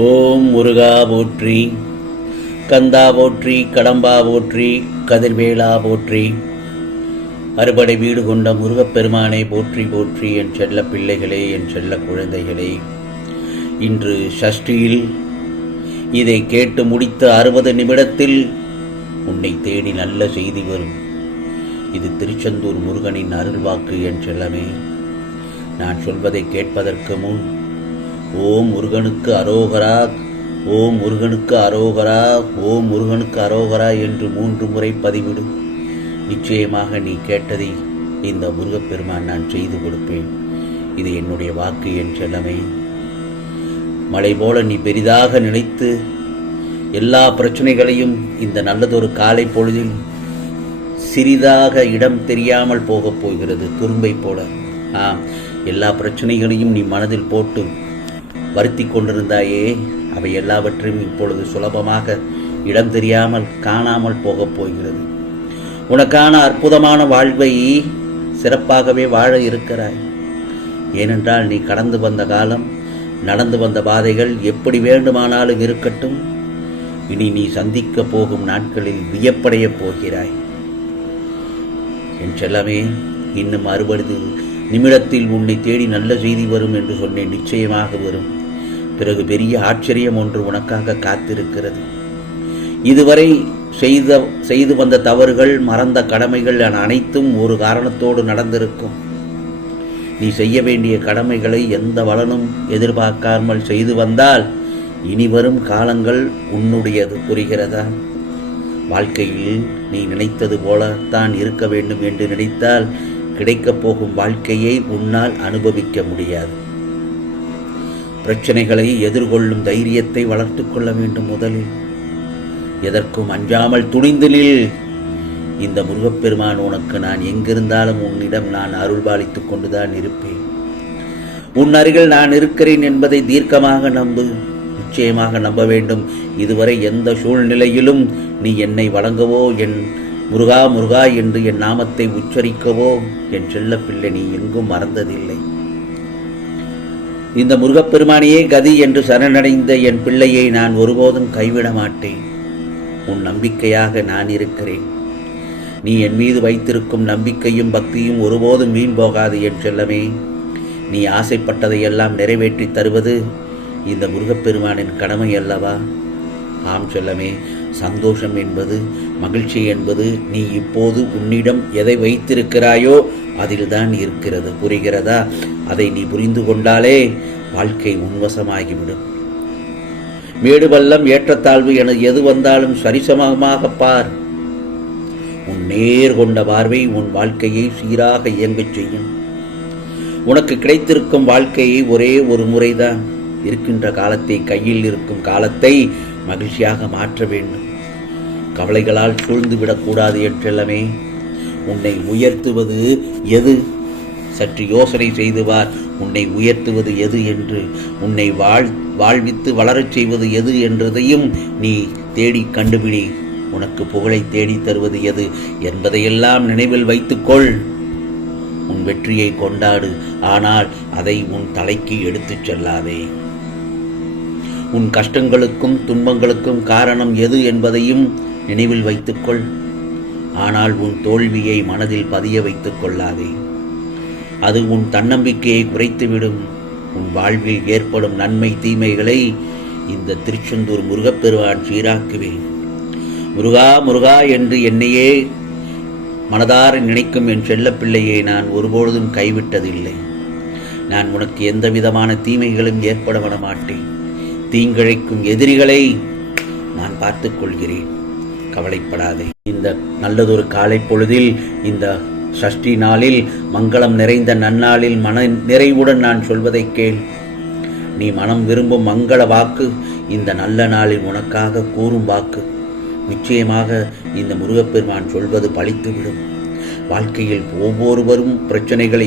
ஓம் முருகா போற்றி, கந்தா போற்றி, கடம்பா போற்றி, கதிர்வேலா போற்றி. அறுபடை வீடு கொண்ட முருகப்பெருமானை போற்றி போற்றி. என் செல்ல பிள்ளைகளே, என் செல்ல குழந்தைகளே, இன்று சஷ்டியில் இதை கேட்டு முடித்த 60 நிமிடத்தில் உன்னை தேடி நல்ல செய்தி வரும். இது திருச்செந்தூர் முருகனின் அருள்வாக்கு. என் செல்லமே, நான் சொல்வதை கேட்பதற்கு முன் ஓம் முருகனுக்கு அரோகரா, ஓம் முருகனுக்கு அரோகரா, ஓம் முருகனுக்கு அரோகரா என்று 3 முறை பதிவிடும். நிச்சயமாக நீ கேட்டதை இந்த முருகப்பெருமான் நான் செய்து கொடுப்பேன். இது என்னுடைய வாக்கு. என் செல்லமே, மழை போல நீ பெரிதாக நினைத்து எல்லா பிரச்சனைகளையும் இந்த நல்லதொரு காலை பொழுதில் சிறிதாக இடம் தெரியாமல் போகப் போகிறது. துரும்பை போல எல்லா பிரச்சனைகளையும் நீ மனதில் போட்டு வருத்தி கொண்டிருந்தாயே, அவை எல்லாவற்றையும் இப்பொழுது சுலபமாக இடம் தெரியாமல் காணாமல் போகப் போகிறது. உனக்கான அற்புதமான வாழ்வை சிறப்பாகவே வாழ இருக்கிறாய். ஏனென்றால் நீ கடந்து வந்த காலம், நடந்து வந்த பாதைகள் எப்படி வேண்டுமானாலும் இருக்கட்டும். இனி நீ சந்திக்க போகும் நாட்களில் வியப்படையப் போகிறாய். என் செல்லமே, இன்னும் 60 நிமிடத்தில் உன்னை தேடி நல்ல செய்தி வரும் என்று சொன்னேன். நிச்சயமாக வரும். பிறகு பெரிய ஆச்சரியம் ஒன்று உனக்காக காத்திருக்கிறது. இதுவரை செய்து வந்த தவறுகள், மறந்த கடமைகள் அனைத்தும் ஒரு காரணத்தோடு நடந்திருக்கும். நீ செய்ய வேண்டிய கடமைகளை எந்த பலனும் எதிர்பார்க்காமல் செய்து வந்தால் இனி வரும் காலங்கள் உன்னுடையது. புரிகிறதா? வாழ்க்கையில் நீ நினைத்தது போலத்தான் இருக்க வேண்டும் என்று நினைத்தால் கிடைக்கப் போகும் வாழ்க்கையை உன்னால் அனுபவிக்க முடியாது. பிரச்சனைகளை எதிர்கொள்ளும் தைரியத்தை வளர்த்து கொள்ள வேண்டும். முதலில் எதற்கும் அஞ்சாமல் துணிந்து நில். இந்த முருகப்பெருமான் உனக்கு நான் எங்கிருந்தாலும் உன்னிடம் நான் அருள்பாலித்துக் கொண்டுதான் இருப்பேன். உன் அருகில் நான் இருக்கிறேன் என்பதை தீர்க்கமாக நம்பு. நிச்சயமாக நம்ப வேண்டும். இதுவரை எந்த சூழ்நிலையிலும் நீ என்னை வணங்கவோ, என் முருகா முருகா என்று என் நாமத்தை உச்சரிக்கவோ என் செல்ல பிள்ளை நீ எங்கும் மறந்ததில்லை. இந்த முருகப்பெருமானையே கதி என்று சரணடைந்த என் பிள்ளையை நான் ஒருபோதும் கைவிட மாட்டேன். உன் நம்பிக்கையாக நான் இருக்கிறேன். நீ என் மீது வைத்திருக்கும் நம்பிக்கையும் பக்தியும் ஒருபோதும் வீண் போகாது. என் செல்லமே, நீ ஆசைப்பட்டதையெல்லாம் நிறைவேற்றி தருவது இந்த முருகப்பெருமானின் கடமை அல்லவா? ஆம் செல்லமே, சந்தோஷம் என்பது, மகிழ்ச்சி என்பது நீ இப்போது உன்னிடம் எதை வைத்திருக்கிறாயோ அதில்தான் இருக்கிறது. புரிகிறதா? அதை நீ புரிந்து கொண்டாலே வாழ்க்கை உன்வசமாகிவிடும். மேடு பள்ளம் ஏற்றத்தாழ்வு என எது வந்தாலும் சரிசமமாக பார். உன் நேர் கொண்ட பார்வை உன் வாழ்க்கையை சீராக இயங்கச் செய்யும். உனக்கு கிடைத்திருக்கும் வாழ்க்கையை ஒரே ஒரு முறைதான். இருக்கின்ற காலத்தை, கையில் இருக்கும் காலத்தை மகிழ்ச்சியாக மாற்ற வேண்டும். கவலைகளால் சூழ்ந்து விடக்கூடாது. என்றெல்லாமே, உன்னை உயர்த்துவது எது? சற்று யோசனை செய்துவார். உன்னை உயர்த்துவது எது என்று, உன்னை வாழ்வித்து வளரச் செய்வது எது என்றதையும் நீ தேடி கண்டுபிடி. உனக்கு புகழை தேடி தருவது எது என்பதையெல்லாம் நினைவில் வைத்துக்கொள். உன் வெற்றியை கொண்டாடு. ஆனால் அதை உன் தலைக்கு எடுத்துச் செல்லாதே. உன் கஷ்டங்களுக்கும் துன்பங்களுக்கும் காரணம் எது என்பதையும் நினைவில் வைத்துக்கொள். ஆனால் உன் தோல்வியை மனதில் பதிய வைத்துக் கொள்ளாதே. அது உன் தன்னம்பிக்கையை குறைத்துவிடும். உன் வாழ்வில் ஏற்படும் நன்மை தீமைகளை இந்த திருச்செந்தூர் முருகப்பெருமான் சீராக்குவேன். முருகா முருகா என்று என்னையே மனதார நினைக்கும் என் செல்ல பிள்ளையை நான் ஒருபொழுதும் கைவிட்டதில்லை. நான் உனக்கு எந்த விதமான தீமைகளும் ஏற்பட விட மாட்டேன். தீங்கிழைக்கும் எதிரிகளை நான் பார்த்துக் கொள்கிறேன். கவலைப்படாதே. இந்த நல்லதொரு காலை பொழுதில், இந்த சஷ்டி நாளில், மங்களம் நிறைந்த நன்னாளில் மன நிறைவுடன் நான் சொல்வதை கேள். நீ மனம் விரும்பும் மங்கள வாக்கு இந்த நல்ல நாளில் உனக்காக கூறும் வாக்கு. நிச்சயமாக இந்த முருகப்பெருமான் சொல்வது பலித்துவிடும். வாழ்க்கையில் ஒவ்வொருவரும் பிரச்சனைகளை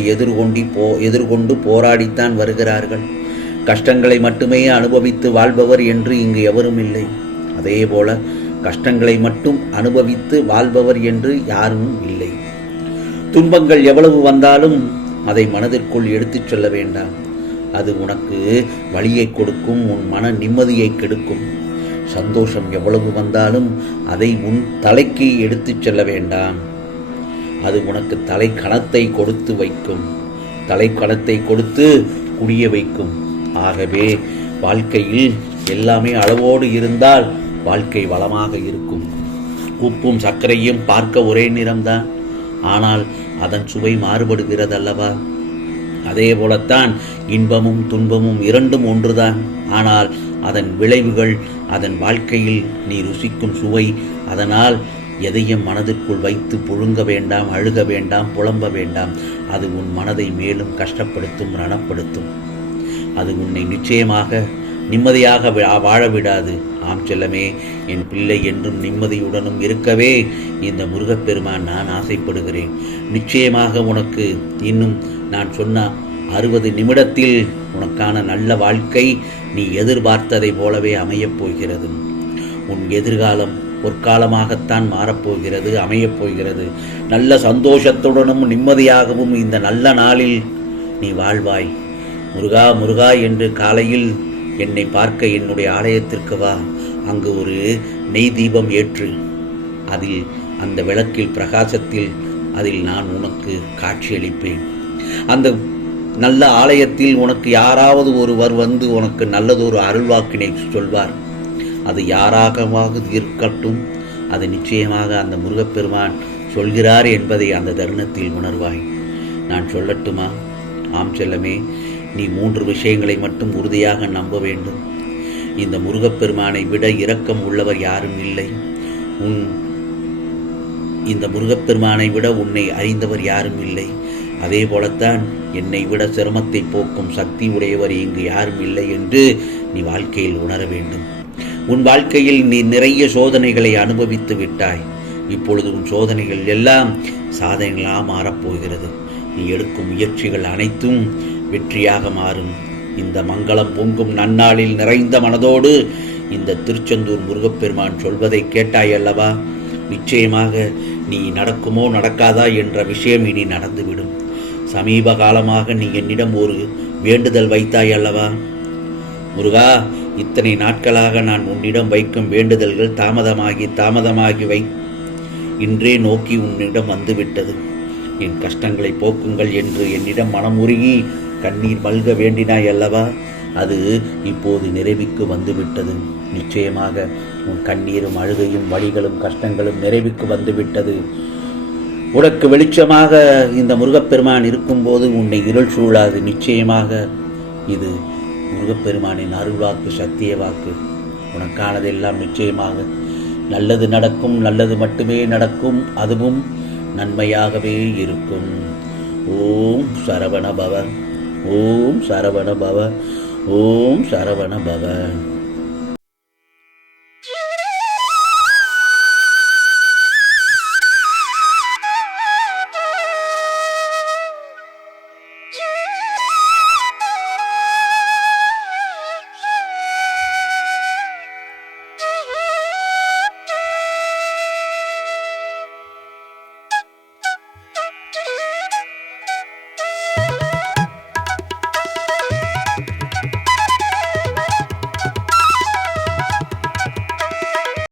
எதிர்கொண்டு போராடித்தான் வருகிறார்கள். கஷ்டங்களை மட்டுமே அனுபவித்து வாழ்பவர் என்று இங்கு எவரும் இல்லை. அதேபோல கஷ்டங்களை மட்டும் அனுபவித்து வாழ்பவர் என்று யாரும் இல்லை. துன்பங்கள் எவ்வளவு வந்தாலும் அதை மனதிற்குள் எடுத்துச் சொல்ல வேண்டாம். அது உனக்கு வலியை கொடுக்கும், உன் மன நிம்மதியை கெடுக்கும். சந்தோஷம் எவ்வளவு வந்தாலும் அதை உன் தலைக்கு எடுத்துச் செல்ல வேண்டாம். அது உனக்கு தலைக்கணத்தை கொடுத்து வைக்கும், தலைக்கணத்தை கொடுத்து குடிய வைக்கும். ஆகவே வாழ்க்கையில் எல்லாமே அளவோடு இருந்தால் வாழ்க்கை வளமாக இருக்கும். உப்பும் சர்க்கரையும் பார்க்க ஒரே நிறம்தான், ஆனால் அதன் சுவை மாறுபடுகிறதல்லவா? அதே போலத்தான் இன்பமும் துன்பமும் இரண்டும் ஒன்றுதான், ஆனால் அதன் விளைவுகள், அதன் வாழ்க்கையில் நீ ருசிக்கும் சுவை. அதனால் எதையும் மனதிற்குள் வைத்து புழுங்க வேண்டாம், அழுக வேண்டாம், புலம்ப வேண்டாம். அது உன் மனதை மேலும் கஷ்டப்படுத்தும், ரணப்படுத்தும். அது உன்னை நிச்சயமாக நிம்மதியாக வாழ விடாது. ஆம் செல்லமே, என் பிள்ளை என்றும் நிம்மதியுடனும் இருக்கவே இந்த முருகப்பெருமான் நான் ஆசைப்படுகிறேன். நிச்சயமாக உனக்கு இன்னும் நான் சொன்ன 60 நிமிடத்தில் உனக்கான நல்ல வாழ்க்கை நீ எதிர்பார்த்ததை போலவே அமையப் போகிறது. உன் எதிர்காலம் பொற்காலமாகத்தான் மாறப்போகிறது, அமையப் போகிறது. நல்ல சந்தோஷத்துடனும் நிம்மதியாகவும் இந்த நல்ல நாளில் நீ வாழ்வாய். முருகா முருகா என்று காலையில் என்னை பார்க்க என்னுடைய ஆலயத்திற்கு வா. அங்கு ஒரு நெய் தீபம் ஏற்று, அதில் அந்த விளக்கில் பிரகாசத்தில் அதில் நான் உனக்கு காட்சியளிப்பேன். அந்த நல்ல ஆலயத்தில் உனக்கு யாராவது ஒருவர் வந்து உனக்கு நல்லதொரு அருள்வாக்கினை சொல்வார். அது யாராகவாக இருக்கட்டும், அது நிச்சயமாக அந்த முருகப்பெருமான் சொல்கிறார் என்பதை அந்த தருணத்தில் உணர்வாய். நான் சொல்லட்டுமா? ஆம் செல்லமே, நீ 3 விஷயங்களை மட்டும் உறுதியாக நம்ப வேண்டும். இந்த முருகப்பெருமானை விட இரக்கம் உள்ளவர் யாரும் இல்லை. இந்த முருகப்பெருமானை விட உன்னை அறிந்தவர் யாரும் இல்லை. அதே போலத்தான் என்னை விட சிரமத்தை போக்கும் சக்தி உடையவர் இங்கு யாரும் இல்லை என்று நீ வாழ்க்கையில் உணர வேண்டும். உன் வாழ்க்கையில் நீ நிறைய சோதனைகளை அனுபவித்து விட்டாய். இப்பொழுது உன் சோதனைகள் எல்லாம் சாதனைகளாக மாறப்போகிறது. நீ எடுக்கும் முயற்சிகள் அனைத்தும் வெற்றியாக மாறும். இந்த மங்களம் பொங்கும் நன்னாளில் நிறைந்த மனதோடு இந்த திருச்செந்தூர் முருகப்பெருமான் சொல்வதை கேட்டாய் அல்லவா? நிச்சயமாக நீ நடக்குமோ நடக்காதா என்ற விஷயம் இனி நடந்துவிடும். சமீப காலமாக நீ என்னிடம் ஒரு வேண்டுதல் வைத்தாய் அல்லவா? முருகா, இத்தனை நாட்களாக நான் உன்னிடம் வைக்கும் வேண்டுதல்கள் தாமதமாகி இன்றே நோக்கி உன்னிடம் வந்துவிட்டது. என் கஷ்டங்களை போக்குங்கள் என்று என்னிடம் மனம் உருகி கண்ணீர் மல்க வேண்டினாய் அல்லவா? அது இப்போது நிறைவுக்கு வந்துவிட்டது. நிச்சயமாக உன் கண்ணீரும் அழுகையும் வலிகளும் கஷ்டங்களும் நிறைவுக்கு வந்துவிட்டது. உனக்கு வெளிச்சமாக இந்த முருகப்பெருமான் இருக்கும்போது உன்னை இருள் சூழாது. நிச்சயமாக இது முருகப்பெருமானின் அருள்வாக்கு, சத்திய வாக்கு. உனக்கானதெல்லாம் நிச்சயமாக நல்லது நடக்கும், நல்லது மட்டுமே நடக்கும், அதுவும் நன்மையாகவே இருக்கும். ஓம் சரவண பவ, ஓம் சரவண பவ, ஓம் சரவண பவ.